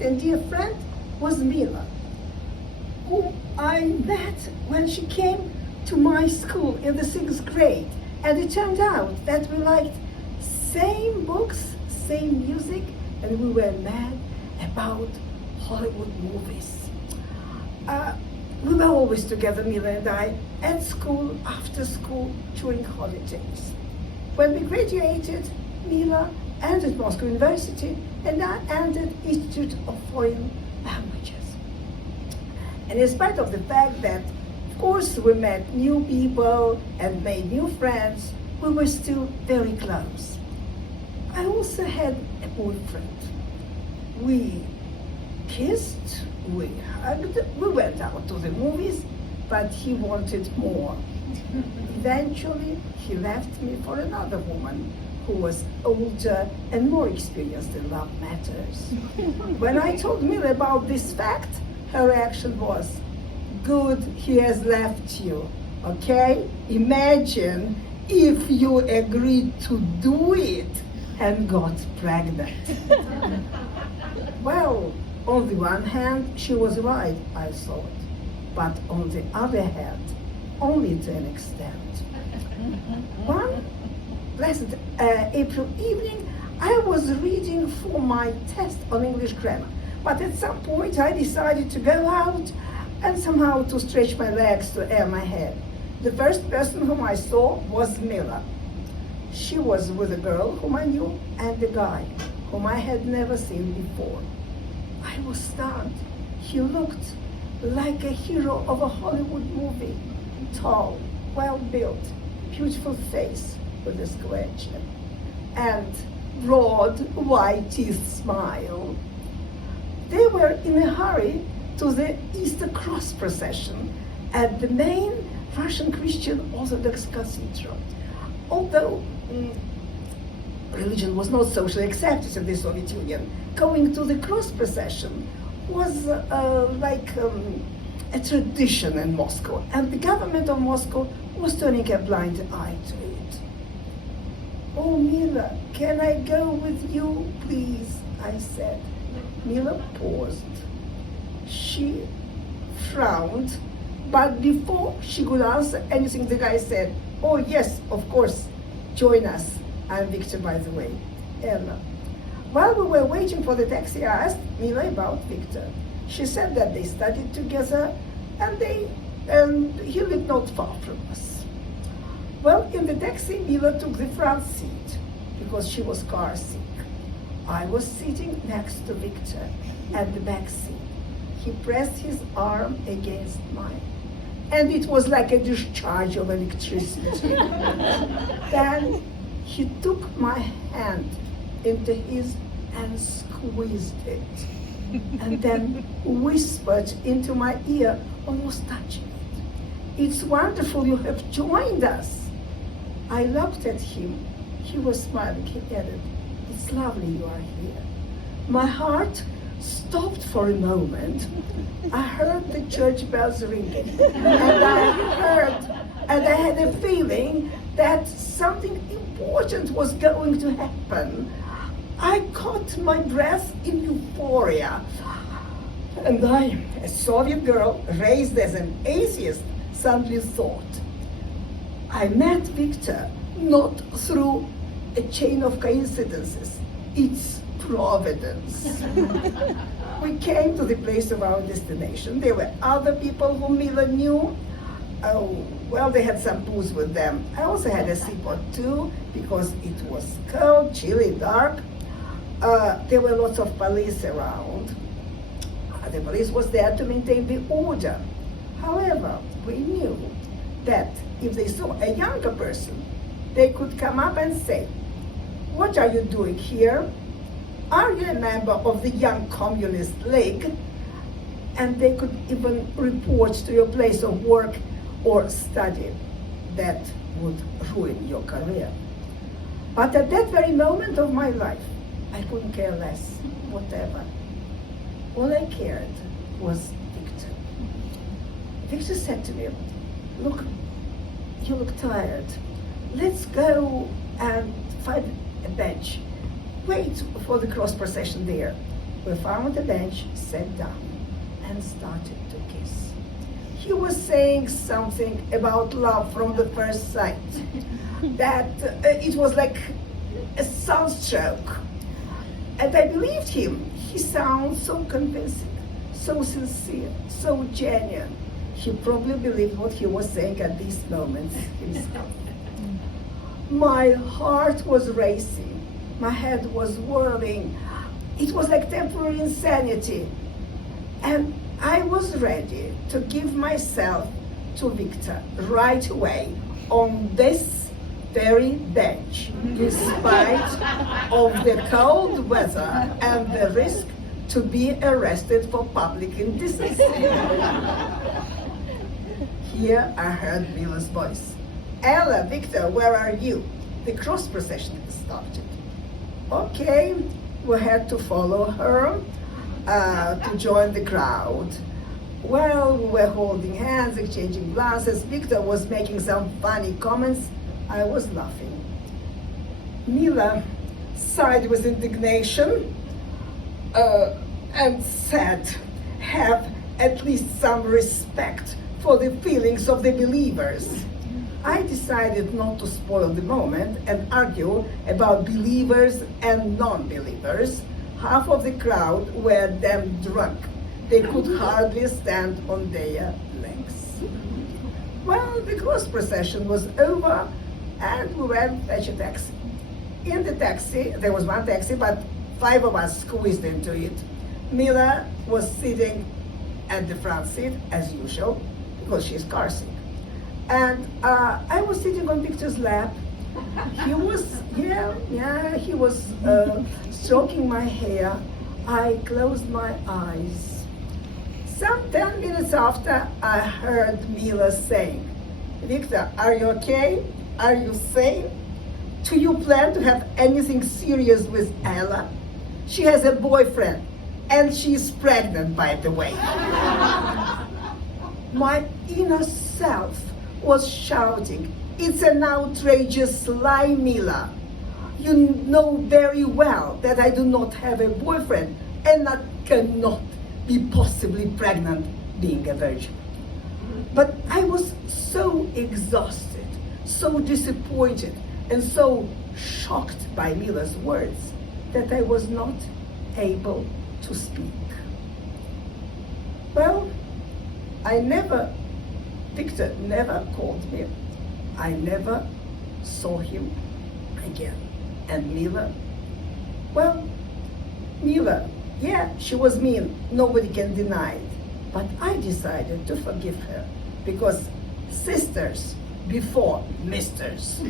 dearest and dear friend was Mila, who I met when she came to my school in the 6th grade. And it turned out that we liked same books, same music, and we were mad about Hollywood movies. We were always together, Mila and I, at school, after school, during holidays. When we graduated, Mila entered Moscow University and I entered Institute of Foreign Languages. And in spite of the fact that, of course, we met new people and made new friends, we were still very close. I also had a boyfriend. We kissed, we hugged, we went out to the movies, but he wanted more. Eventually, he left me for another woman who was older and more experienced in love matters. When I told Mila about this fact, her reaction was, "Good, he has left you, okay? Imagine if you agreed to do it and got pregnant." Well, on the one hand, she was right, I thought. But on the other hand, only to an extent. One pleasant April evening, I was reading for my test on English grammar. But at some point, I decided to go out and somehow to stretch my legs to air my head. The first person whom I saw was Mila. She was with a girl whom I knew and a guy whom I had never seen before. I was stunned. He looked like a hero of a Hollywood movie. Tall, well-built, beautiful face with a square chin, and broad, white teeth smile. They were in a hurry to the Easter Cross procession at the main Russian Christian Orthodox Cathedral. Although religion was not socially accepted in the Soviet Union, going to the cross procession was like a tradition in Moscow, and the government of Moscow was turning a blind eye to it. "Oh, Mila, can I go with you, please?" I said. Mila paused. She frowned, but before she could answer anything, the guy said, "Oh, yes, of course, join us. I'm Victor, by the way, Ella." While we were waiting for the taxi, I asked Mila about Victor. She said that they studied together and he lived not far from us. Well, in the taxi, Mila took the front seat because she was car sick. I was sitting next to Victor at the back seat. He pressed his arm against mine, and it was like a discharge of electricity. Then he took my hand into his and squeezed it, and then whispered into my ear, almost touching it, "It's wonderful you have joined us." I looked at him. He was smiling. He added, "It's lovely you are here." My heart stopped for a moment. I heard the church bells ringing, and I had a feeling that something important was going to happen. I caught my breath in euphoria, and I, a Soviet girl raised as an atheist, suddenly thought, I met Victor not through a chain of coincidences. It's providence. We came to the place of our destination. There were other people whom Mila knew. Oh, well, they had some booze with them. I also had a sip or two because it was cold, chilly, dark. There were lots of police around. The police was there to maintain the order. However, we knew that if they saw a younger person, they could come up and say, "What are you doing here? Are you a member of the Young Communist League?" And they could even report to your place of work or study. That would ruin your career. But at that very moment of my life, I couldn't care less, whatever. All I cared was Victor. Victor said to me, "Look, you look tired. Let's go and find a bench. Wait for the cross procession there. We found a bench, sat down, and started to kiss. He was saying something about love from the first sight, that it was like a sunstroke. And I believed him. He sounds so convincing, so sincere, so genuine. He probably believed what he was saying at these moments himself. My heart was racing. My head was whirling. It was like temporary insanity. And I was ready to give myself to Victor right away on this very bench, in spite of the cold weather and the risk to be arrested for public indecency. Here I heard Mila's voice. Ella, Victor, where are you? The cross procession had started. Okay, we had to follow her to join the crowd. Well, we were holding hands, exchanging glances. Victor was making some funny comments. I was laughing. Mila sighed with indignation and said, have at least some respect for the feelings of the believers. I decided not to spoil the moment and argue about believers and non-believers. Half of the crowd were damn drunk. They could hardly stand on their legs. Well, the cross procession was over and we went to fetch a taxi. In the taxi, there was one taxi, but 5 of us squeezed into it. Mila was sitting at the front seat, as usual, because she's car sick. And I was sitting on Victor's lap. He was, he was stroking my hair. I closed my eyes. Some 10 minutes after, I heard Mila saying, Victor, are you okay? Are you sane? Do you plan to have anything serious with Ella? She has a boyfriend, and she's pregnant, by the way. My inner self was shouting, it's an outrageous lie, Mila. You know very well that I do not have a boyfriend, and I cannot be possibly pregnant being a virgin. But I was so exhausted, so disappointed, and so shocked by Mila's words that I was not able to speak. Well, Victor never called me. I never saw him again. And Mila, yeah, she was mean. Nobody can deny it. But I decided to forgive her because sisters before misters.